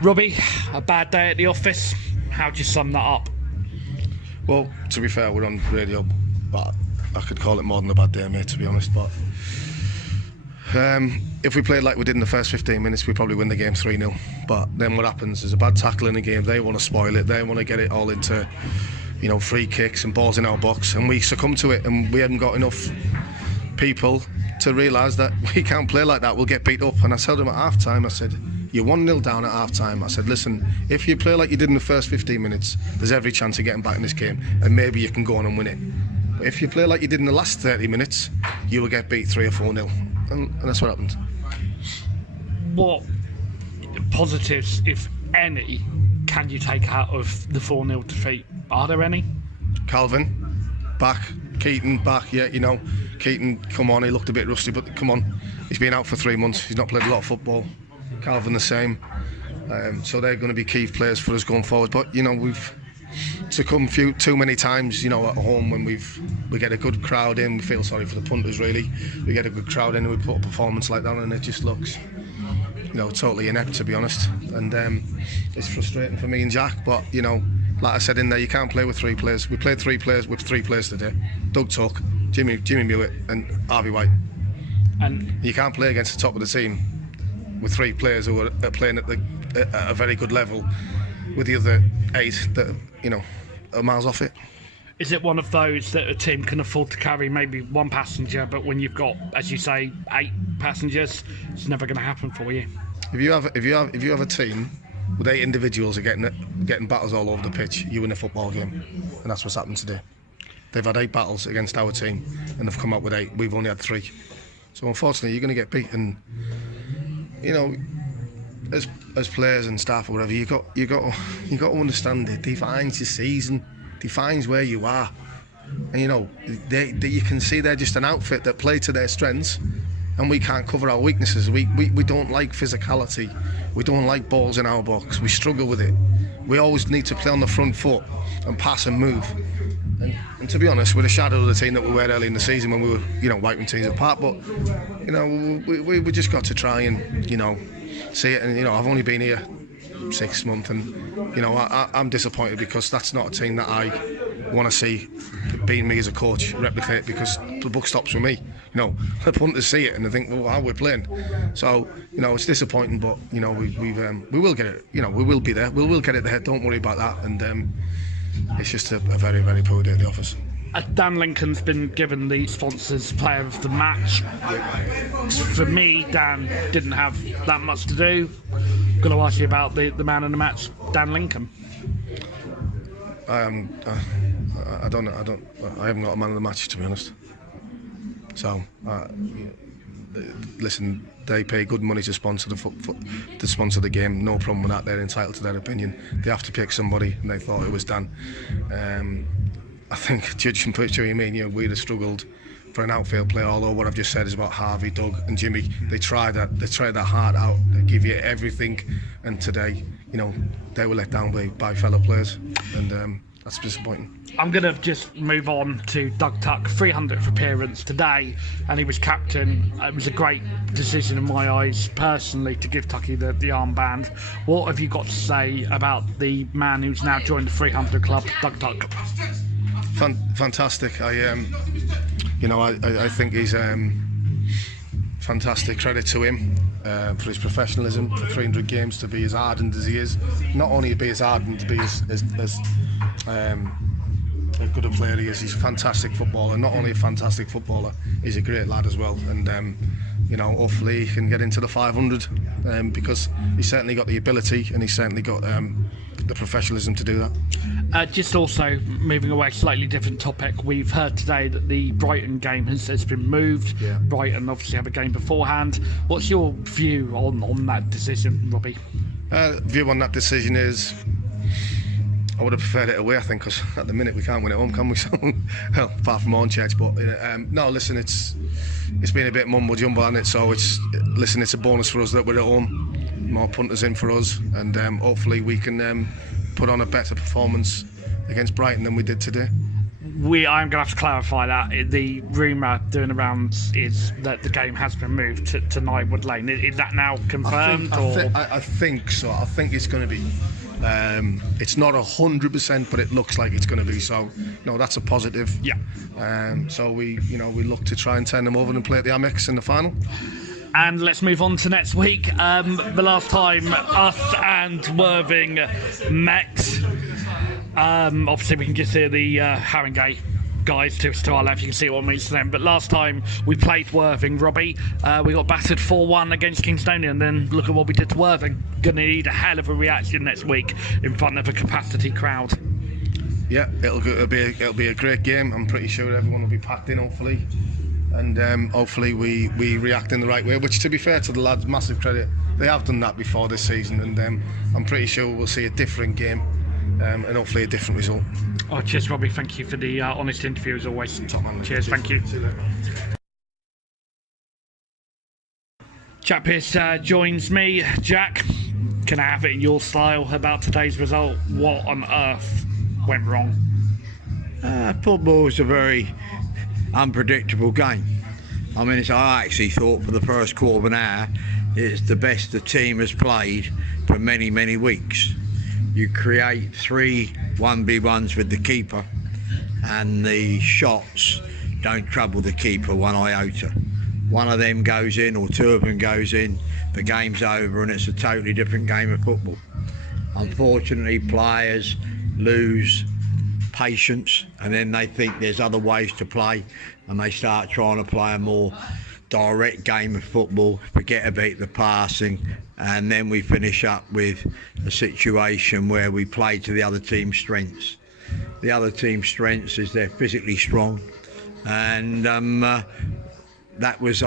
Robbie, a bad day at the office. How do you sum that up? Well, to be fair, we're on radio, but I could call it more than a bad day, mate, to be honest. But if we played like we did in the first 15 minutes, we probably win the game 3-0. But then what happens is a bad tackle in the game. They want to spoil it. They want to get it all into, free kicks and balls in our box, and we succumb to it. And we haven't got enough people to realise that we can't play like that. We'll get beat up. And I told them at half time, I said, you're 1-0 down at half time. I said, listen, if you play like you did in the first 15 minutes, there's every chance of getting back in this game, and maybe you can go on and win it. But if you play like you did in the last 30 minutes, you will get beat 3 or 4-0. And that's what happened. What positives, if any, can you take out of the 4-0 defeat? Are there any? Calvin, back. Keaton, back. Yeah, Keaton, come on, he looked a bit rusty, but come on. He's been out for 3 months. He's not played a lot of football. Calvin the same. So they're going to be key players for us going forward. But, we've succumbed too many times, at home when we get a good crowd in. We feel sorry for the punters, really. We get a good crowd in and we put a performance like that, and it just looks, totally inept, to be honest. And it's frustrating for me and Jack. But, like I said in there, you can't play with 3 players. We played 3 players with 3 players today. Doug Tuck, Jimmy Mewett and Harvey White. And you can't play against the top of the team with 3 players who are playing at a very good level with the other 8 that, are miles off it. Is it one of those that a team can afford to carry maybe 1 passenger, but when you've got, as you say, 8 passengers, it's never going to happen for you? If you have a team with 8 individuals are getting battles all over the pitch, you win a football game, and that's what's happened today. They've had 8 battles against our team, and they've come out with 8. We've only had 3. So unfortunately, you're going to get beat. And as players and staff or whatever, you got to understand it defines your season, defines where you are. And you can see they're just an outfit that play to their strengths, and we can't cover our weaknesses. We don't like physicality. We don't like balls in our box. We struggle with it. We always need to play on the front foot and pass and move. And to be honest, we're the shadow of the team that we were early in the season when we were, wiping teams apart. But, we just got to try and, see it. And, I've only been here 6 months, and, I'm disappointed because that's not a team that I want to see being me as a coach replicate, because the buck stops with me. The punters see it and they think, well, how we're playing. So, it's disappointing, but, we will get it. We will be there. We'll get it there. Don't worry about that. And it's just a very, very poor day at the office. Dan Lincoln's been given the sponsors player of the match. For me, Dan didn't have that much to do. I'm going to ask you about the man in the match, Dan Lincoln. I haven't got a man of the match, to be honest. So, listen, they pay good money to sponsor the game. No problem with that. They're entitled to their opinion. They have to pick somebody, and they thought it was Dan. I think, judging between me and you, we'd have struggled for an outfield player. Although what I've just said is about Harvey, Doug, and Jimmy. They tried their heart out. They give you everything, and today, they were let down by fellow players, and that's disappointing. I'm going to just move on to Doug Tuck, 300th appearance today, and he was captain. It was a great decision in my eyes, personally, to give Tucky the armband. What have you got to say about the man who's now joined the 300 club, Doug Tuck? Fantastic. I think he's fantastic. Credit to him for his professionalism, for 300 games, to be as ardent as he is. Not only to be as ardent, to be as good a player he is. He's a fantastic footballer. Not only a fantastic footballer, he's a great lad as well. And hopefully he can get into the 500 because he's certainly got the ability, and he's certainly got the professionalism to do that. Just also moving away, slightly different topic. We've heard today that the Brighton game has been moved. Yeah. Brighton obviously have a game beforehand. What's your view on that decision, Robbie? View on that decision is, I would have preferred it away, I think, because at the minute we can't win at home, can we? So, well, apart from Hornchurch, but no, listen, it's been a bit mumbo jumbo, hasn't it? So it's a bonus for us that we're at home. More punters in for us, and hopefully we can put on a better performance against Brighton than we did today. I'm going to have to clarify that. The rumour doing the rounds is that the game has been moved to Nightwood Lane. Is that now confirmed? I think so. I think it's going to be. It's not 100%, but it looks like it's going to be. So, no, that's a positive. Yeah. So we look to try and turn them over and play at the Amex in the final. And let's move on to next week. The last time us and Worthing met, obviously we can just hear the Haringey guys to our left. You can see what it means to them. But last time we played Worthing, Robbie, we got battered 4-1 against Kingstonian. And then look at what we did to Worthing. Going to need a hell of a reaction next week in front of a capacity crowd. Yeah, it'll be a great game. I'm pretty sure everyone will be packed in, hopefully. And hopefully we react in the right way, which, to be fair to the lads, massive credit. They have done that before this season, and I'm pretty sure we'll see a different game and hopefully a different result. Oh, cheers, Robbie. Thank you for the honest interview as always. Cheers, thank you. Jack Pearce joins me. Jack, can I have it in your style about today's result? What on earth went wrong? Football is a very unpredictable game. I mean, I actually thought for the first quarter of an hour it's the best the team has played for many, many weeks. You create 3 1v1s with the keeper, and the shots don't trouble the keeper one iota. One of them goes in, or 2 of them goes in, the game's over, and it's a totally different game of football. Unfortunately, players lose patience, and then they think there's other ways to play, and they start trying to play a more direct game of football, forget about the passing, and then we finish up with a situation where we play to the other team's strengths. The other team's strengths is they're physically strong, and I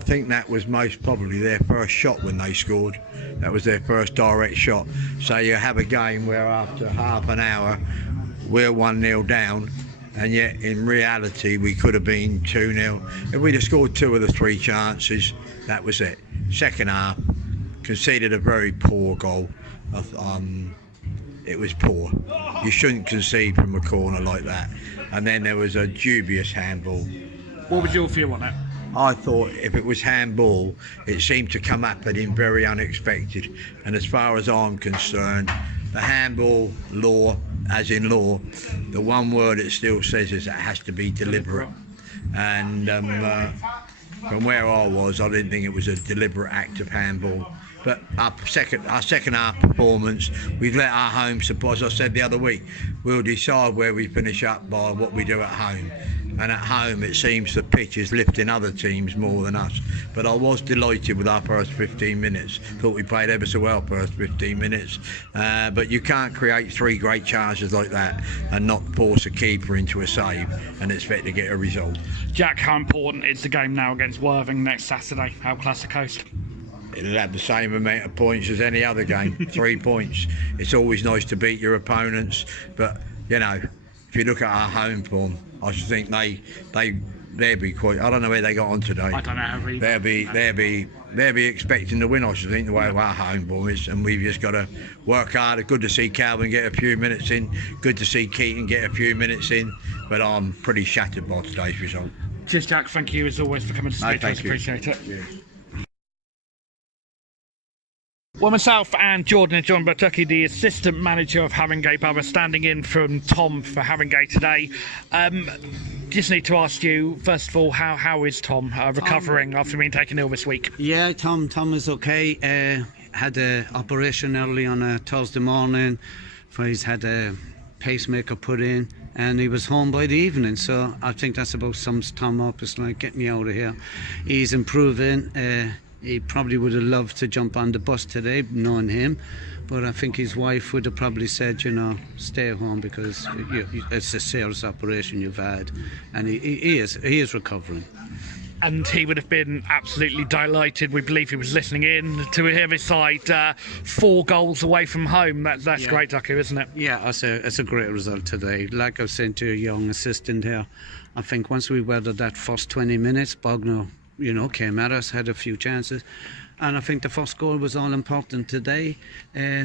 think that was most probably their first shot when they scored. That was their first direct shot. So you have a game where after half an hour we're 1-0 down, and yet in reality we could have been 2-0. If we'd have scored 2 of the 3 chances, that was it. Second half, conceded a very poor goal. It was poor. You shouldn't concede from a corner like that. And then there was a dubious handball. What was your view on it? I thought if it was handball, it seemed to come up at him very unexpected. And as far as I'm concerned, the handball law, as in law, the one word it still says is it has to be deliberate. And from where I was, I didn't think it was a deliberate act of handball. But our second half performance, we've let our home support, as I said the other week, we'll decide where we finish up by what we do at home. And at home it seems the pitch is lifting other teams more than us. But I was delighted with our first 15 minutes. Thought we played ever so well first 15 minutes. But you can't create 3 great chances like that and not force a keeper into a save and expect to get a result. Jack, how important is the game now against Worthing next Saturday, El Clasico? It'll have the same amount of points as any other game, 3 points. It's always nice to beat your opponents, but you know, if you look at our home form, I should think they'll be quite. I don't know where they got on today. I don't know. They'll be expecting to win. I should think the way our home form is, and we've just got to work harder. Good to see Calvin get a few minutes in. Good to see Keaton get a few minutes in. But I'm pretty shattered by today's result. Cheers, Jack. Thank you as always for coming to speak to us. Appreciate it. Cheers. Well, myself and Jordan are joined by Tucky, the assistant manager of Haringey Borough, standing in from Tom for Haringey today. Just need to ask you, first of all, how is Tom recovering after being taken ill this week? Yeah, Tom is okay. Had an operation early on a Thursday morning. He's had a pacemaker put in, and he was home by the evening. So I think that's about sums Tom up. It's like, get me out of here. He's improving. He probably would have loved to jump on the bus today, knowing him, but I think his wife would have probably said, you know, stay home because it's a serious operation you've had, and he is recovering. And he would have been absolutely delighted. We believe he was listening in to hear his side 4 goals away from home. That's great, Ducky, isn't it? Yeah, it's a great result today. Like I was saying to your young assistant here, I think once we weathered that first 20 minutes, Bogner, you know, came at us, had a few chances, And I think the first goal was all important today.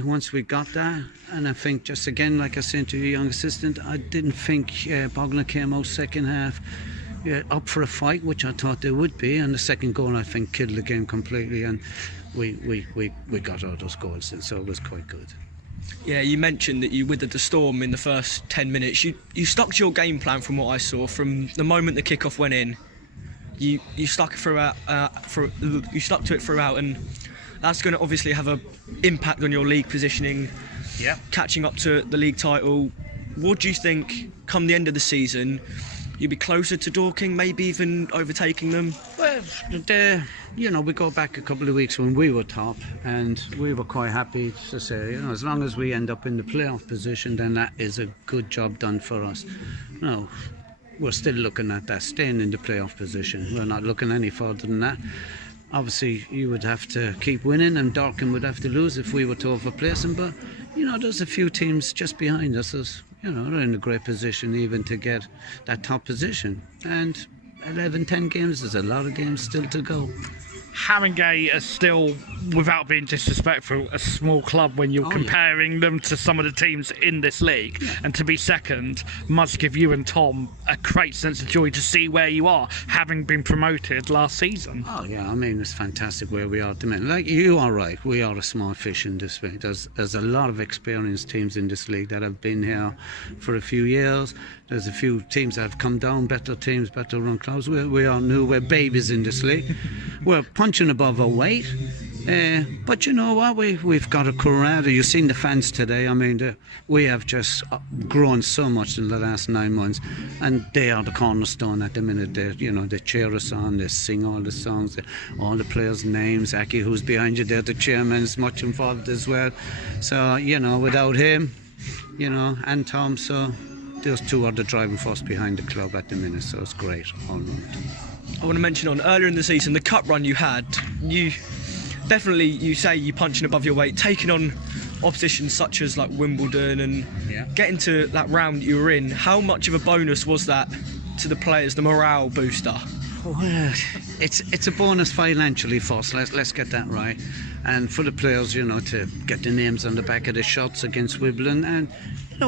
Once we got that, and I think just again, like I said to your young assistant, I didn't think Bognor came out second half up for a fight, which I thought they would be. And the second goal, I think, killed the game completely. And we got all those goals, and so it was quite good. Yeah, you mentioned that you withered the storm in the first 10 minutes. You stuck to your game plan from what I saw. From the moment the kickoff went in, you stuck throughout. You stuck to it throughout, and that's going to obviously have an impact on your league positioning. Yeah. Catching up to the league title. What do you think, come the end of the season, you'll be closer to Dorking, maybe even overtaking them? Well, we go back a couple of weeks when we were top, and we were quite happy to say, as long as we end up in the playoff position, then that is a good job done for us. No, we're still looking at that, staying in the playoff position. We're not looking any further than that. Obviously, you would have to keep winning, and Dorking would have to lose if we were to overplace them. But there's a few teams just behind us. They're in a great position even to get that top position. And 11-10 games, there's a lot of games still to go. Haringey are still, without being disrespectful, a small club when you're comparing them to some of the teams in this league. Yeah. And to be second must give you and Tom a great sense of joy to see where you are, having been promoted last season. Oh yeah, I mean, it's fantastic where we are at the minute. Like, you are right, we are a small fish in this league. There's a lot of experienced teams in this league that have been here for a few years. There's a few teams that have come down, better teams, better run clubs. We are new, we're babies in this league. We're punching above our weight. But you know what, we've got a camaraderie. You've seen the fans today. I mean, we have just grown so much in the last 9 months, and they are the cornerstone at the minute. They cheer us on, they sing all the songs, all the players' names. Aki, who's behind you there, the chairman, is much involved as well. So, without him, and Tom, so those two are the driving force behind the club at the minute, so it's great all round. I want to mention earlier in the season, the cup run you had, you say you're punching above your weight, taking on opposition such as like Wimbledon and getting to that round you were in. How much of a bonus was that to the players, the morale booster? Well, it's a bonus financially for us, let's get that right. And for the players, to get the names on the back of the shirts against Wimbledon. And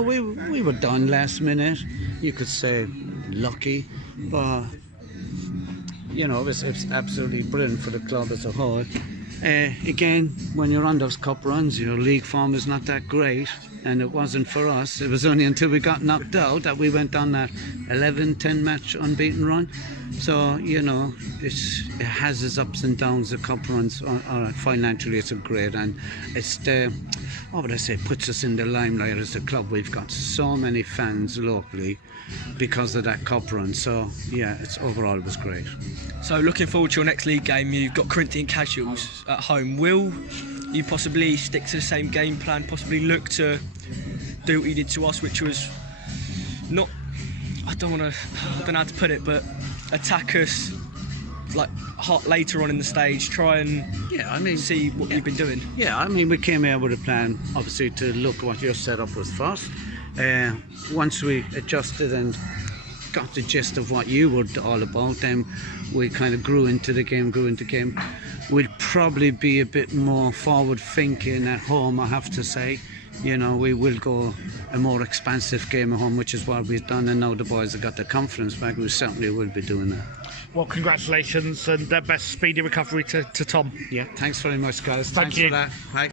we were done last minute. You could say lucky, but it's absolutely brilliant for the club as a whole. Again, when you're on those cup runs, your league form is not that great, and it wasn't for us. It was only until we got knocked out that we went on that 11-10 match unbeaten run. So, it has its ups and downs. The cup runs, financially it's a great, and it's puts us in the limelight as a club. We've got so many fans locally because of that cup run. So, yeah, overall it was great. So, looking forward to your next league game, you've got Corinthian Casuals at home. Will you possibly stick to the same game plan, possibly look to do what you did to us, which was not, I don't know how to put it, but attack us like hot later on in the stage, try and see what you've been doing? Yeah, we came here with a plan, obviously, to look what your setup was first. Once we adjusted and got the gist of what you were all about, then we kind of grew into the game. We'll probably be a bit more forward thinking at home, I have to say. We will go a more expansive game at home, which is what we've done, and now the boys have got the confidence back. We certainly will be doing that. Well, congratulations, and best speedy recovery to Tom. Yeah, thanks very much, guys. Thank you for that. Right.